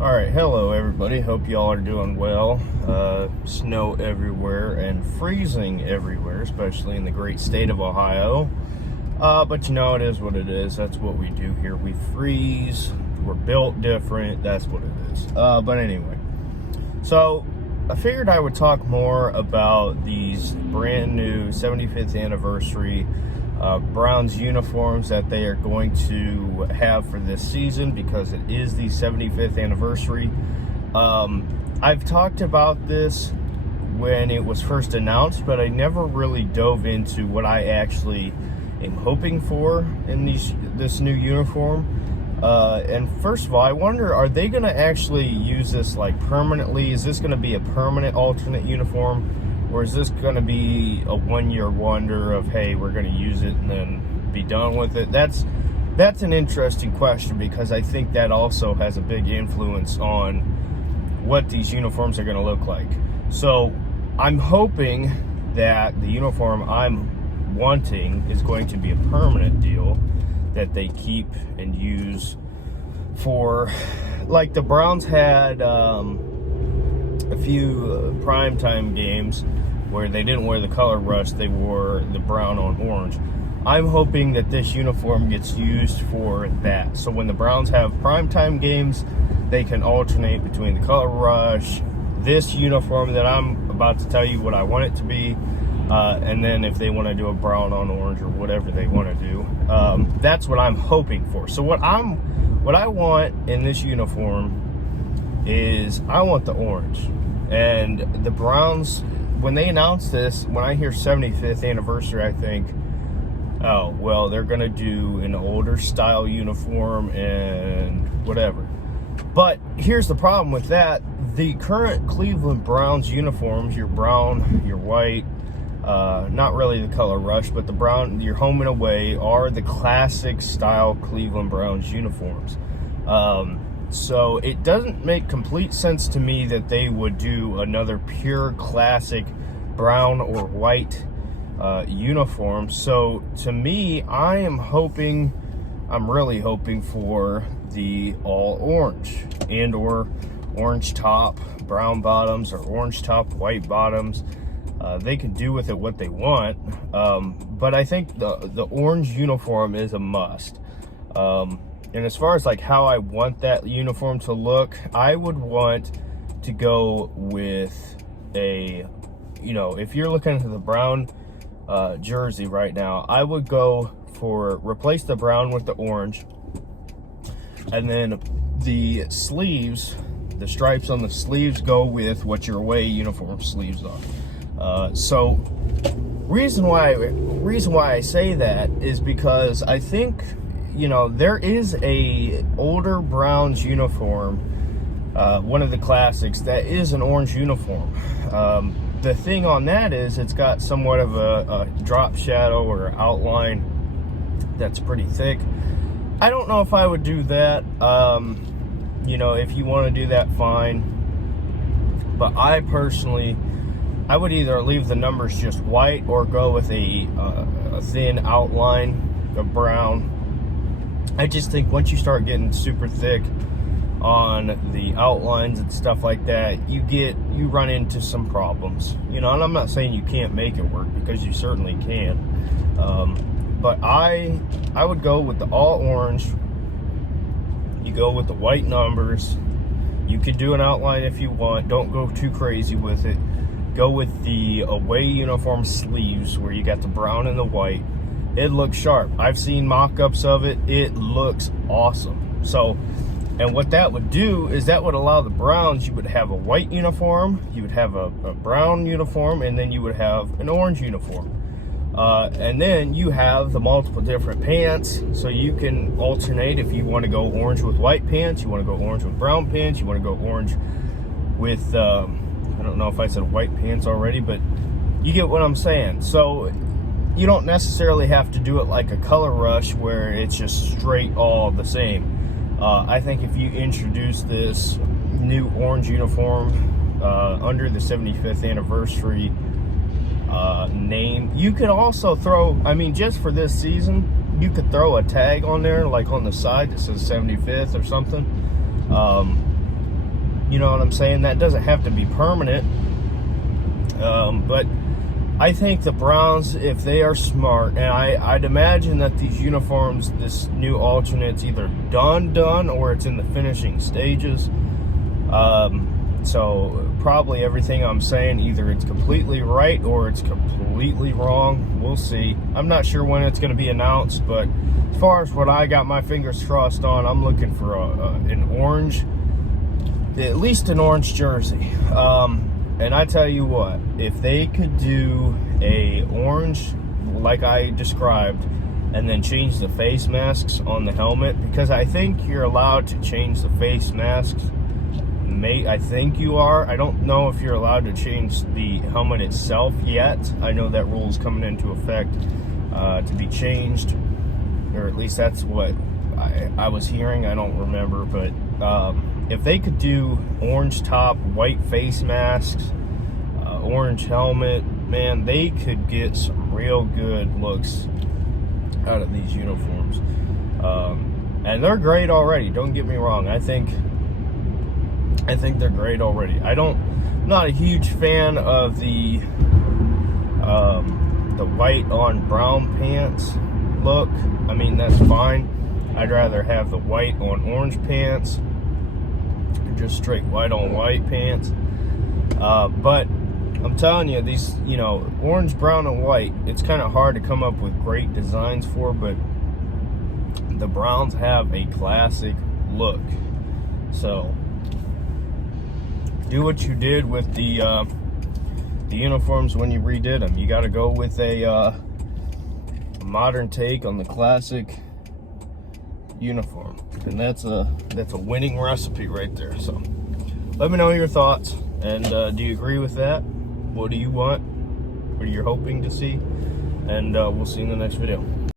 All right, hello everybody. Hope y'all are doing well. Snow everywhere and freezing everywhere, especially in the great state of Ohio. But you know, it is what it is. That's what we do here. We freeze. We're built different. That's what it is. But anyway, so I figured I would talk more about these brand new 75th anniversary Browns uniforms that they are going to have for this season because it is the 75th anniversary. I've talked about this when it was first announced, but I never really dove into what I actually am hoping for in this new uniform. And first of all, I wonder, are they going to actually use this like permanently? Is this going to be a permanent alternate uniform? Or is this going to be a one-year wonder of, hey, we're going to use it and then be done with it? That's an interesting question because I think that also has a big influence on what these uniforms are going to look like. So I'm hoping that the uniform I'm wanting is going to be a permanent deal that they keep and use for, like the Browns had a few primetime games where they didn't wear the color rush, they wore the brown on orange. I'm hoping that this uniform gets used for that. So when the Browns have primetime games, they can alternate between the color rush, this uniform that I'm about to tell you what I want it to be, and then if they want to do a brown on orange or whatever they want to do, that's what I'm hoping for. So what I want in this uniform is I want the orange. And the Browns, when they announced this, when I hear 75th anniversary, I think, oh, well, they're going to do an older style uniform and whatever. But here's the problem with that. The current Cleveland Browns uniforms, your brown, your white, not really the color rush, but the brown, your home and away, are the classic style Cleveland Browns uniforms. So it doesn't make complete sense to me that they would do another pure classic brown or white uniform. So to me, I'm really hoping for the all orange and or orange top, brown bottoms, or orange top, white bottoms. They can do with it what they want. But I think the orange uniform is a must. And as far as like how I want that uniform to look, I would want to go with a, if you're looking at the brown jersey right now, I would go for replace the brown with the orange. And then the sleeves, the stripes on the sleeves go with what your away uniform sleeves are. So reason why I say that is because I think, there is a older Browns uniform, one of the classics, that is an orange uniform. The thing on that is it's got somewhat of a drop shadow or outline that's pretty thick. I don't know if I would do that. If you want to do that, fine. But I would either leave the numbers just white or go with a thin outline of brown. I just think once you start getting super thick on the outlines and stuff like that, you run into some problems. And I'm not saying you can't make it work, because you certainly can. But I would go with the all orange. You go with the white numbers. You could do an outline if you want. Don't go too crazy with it. Go with the away uniform sleeves where you got the brown and the white. It looks sharp. I've seen mock-ups of it. It looks awesome. So, and what that would do is that would allow the Browns, you would have a white uniform, you would have a brown uniform, and then you would have an orange uniform. And then you have the multiple different pants, so you can alternate if you want to go orange with white pants, you want to go orange with brown pants, you want to go orange with, I don't know if I said white pants already, but you get what I'm saying. So you don't necessarily have to do it like a color rush where it's just straight all the same. I think if you introduce this new orange uniform under the 75th anniversary name, you could also throw, just for this season, you could throw a tag on there, like on the side that says 75th or something. You know what I'm saying? That doesn't have to be permanent. But I think the Browns, if they are smart, and I'd imagine that these uniforms, this new alternate's either done, or it's in the finishing stages. So probably everything I'm saying, either it's completely right or it's completely wrong. We'll see. I'm not sure when it's going to be announced, but as far as what I got my fingers crossed on, I'm looking for an orange, at least an orange jersey. And I tell you what, if they could do a orange like I described, and then change the face masks on the helmet, because I think you're allowed to change the face masks. I think you are. I don't know if you're allowed to change the helmet itself yet. I know that rule is coming into effect to be changed, or at least that's what I was hearing. I don't remember, but if they could do orange top, white face masks, orange helmet, man, they could get some real good looks out of these uniforms. And they're great already, don't get me wrong. I think they're great already. I'm not a huge fan of the white on brown pants look. I mean, that's fine. I'd rather have the white on orange pants, or just straight white on white pants. But I'm telling you, these, orange, brown, and white, it's kind of hard to come up with great designs for, but the Browns have a classic look. So do what you did with the uniforms when you redid them. You got to go with a modern take on the classic uniform, and that's a winning recipe right there. So let me know your thoughts, and do you agree with that? What do you want? What are you hoping to see? And we'll see you in the next video.